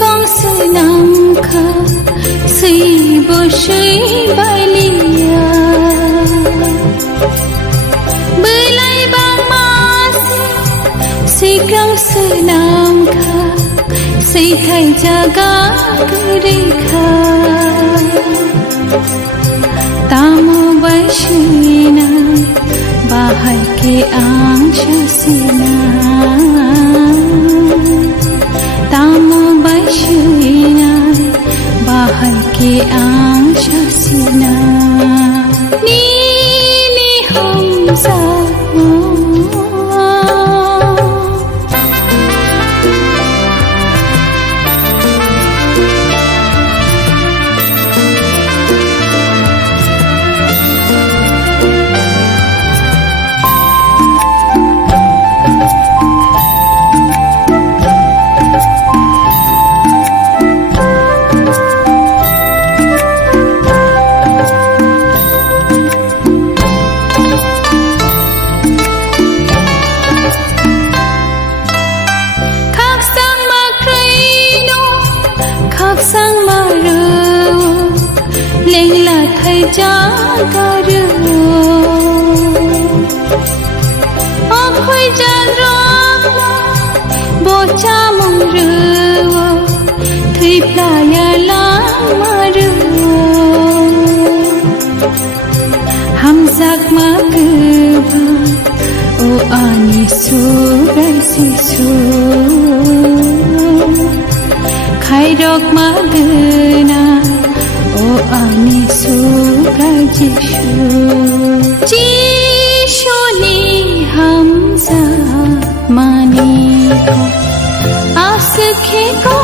kong sư nam kha si bo shui bai lia bơi lai bang ma si kong sư nam kha si thai jaga kare kha तामो बशुना बाहर के आंश सीना तामो बशुना बाहर के आंश सीना नी हमसा sang maru lengla thai ja garu okhoi jan ro bocha mongru thui playa la maru ham zak ma ku o ani su gai si su Khairok magna o ani suga Jishu ni hamza mani ko askhe ko